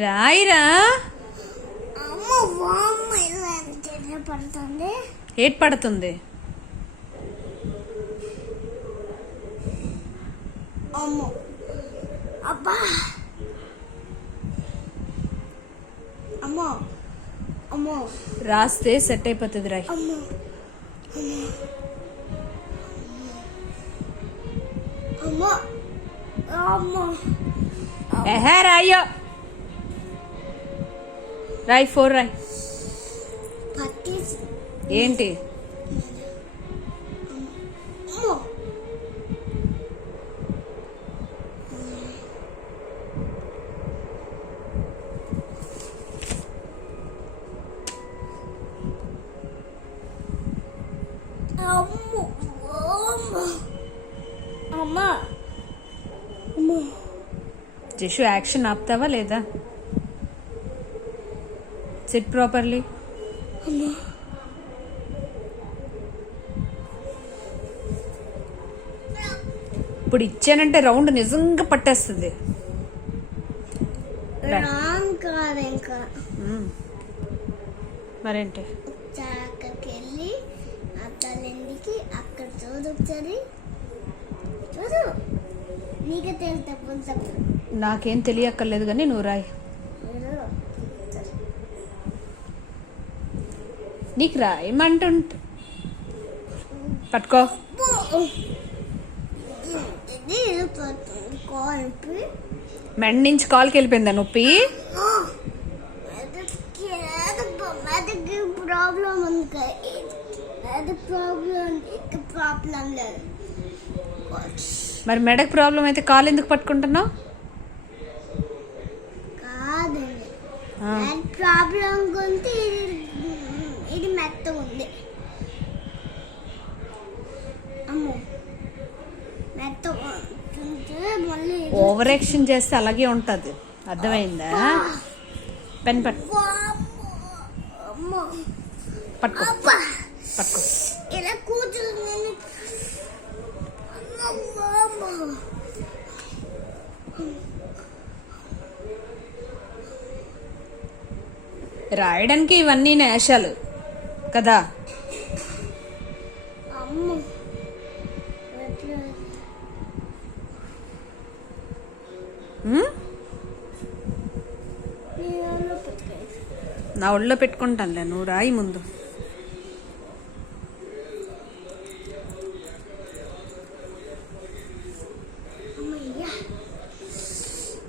రాయిరా. At పడుతుంది? అబ్బా అమ్మో అమ్మో. రాస్తే సెట్ అయిపోతుంది. రాయి. అమ్మో అమ్మో. ఏహే రాయో. రాయి 4 రాయి. ఏంటి? జషు యాక్షన్ ఆపుతావా లేదా? SIT properly. ఇప్పుడు ఇచ్చానంటే రౌండ్ నిజంగా పట్టేస్తుంది. మరేంటి? అక్కడికి వెళ్ళి అక్కడికి అక్కడ చూడు ఒకసారి. చూడు, నీకే తెలుసు. నాకేం తెలియక్కర్లేదు కానీ నువ్వు రాయి. నీకు రాయమంటుంట. పట్టుకో. మెడ నుంచి కాల్కి వెళ్ళిపోయిందా నొప్పి? మరి మెడకు ప్రాబ్లం అయితే కాలు ఎందుకు పట్టుకుంటున్నావు? ప్రాబ్లం గురించి ఇది మెత్తగా ఉంది. అమ్మో, మెత్తగా మళ్ళీ ఓవర్ యాక్షన్ చేస్తే అలాగే ఉంటది. అర్థమైందా? పెన్ పట్టుకో. పట్టుకో. ఇలా కూర్చుని రాయడానికి ఇవన్నీ నేషాలు కదా. నా ఒళ్ళో పెట్టుకుంటానులే, నువ్వు రాయి ముందు.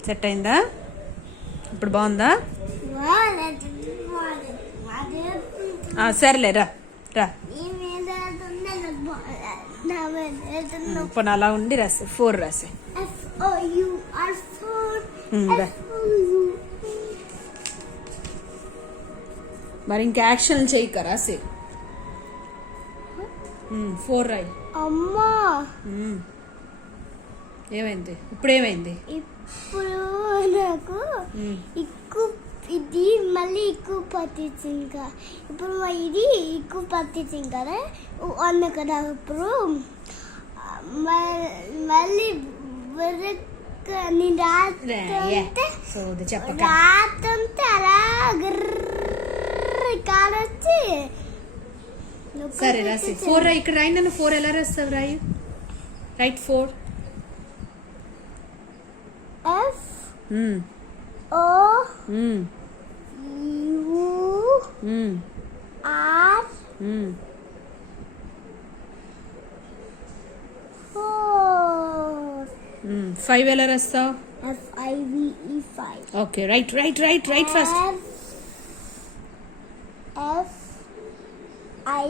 సెట్ అయిందా? ఇప్పుడు బాగుందా? సరేలే రా రా. ఇప్పుడు అలా ఉండి రాసే 4 రాసే. మరి ఇంకా యాక్షన్ చేయక రాసే. 4 రాయి. అమ్మా, ఏమైంది? ఇప్పుడు ఏమైంది? ఇప్పుడు నాకు ఇది మళ్ళీ ఎక్కువ పట్టించి, ఇంకా ఇప్పుడు ఇది ఎక్కువ పట్టించి కదా అన్న కదా. ఇప్పుడు మళ్ళీ రాత్రంతా అలా కాలొచ్చి. సరే రాసి 4 రాయి. ఇక్కడ రాయి. నన్ను 4 ఎలా రాస్తావు? రాయి. Right 4. F O U R 4. 5 ఎలా రాస్తావు? FIVE 5. Okay, right fast. FI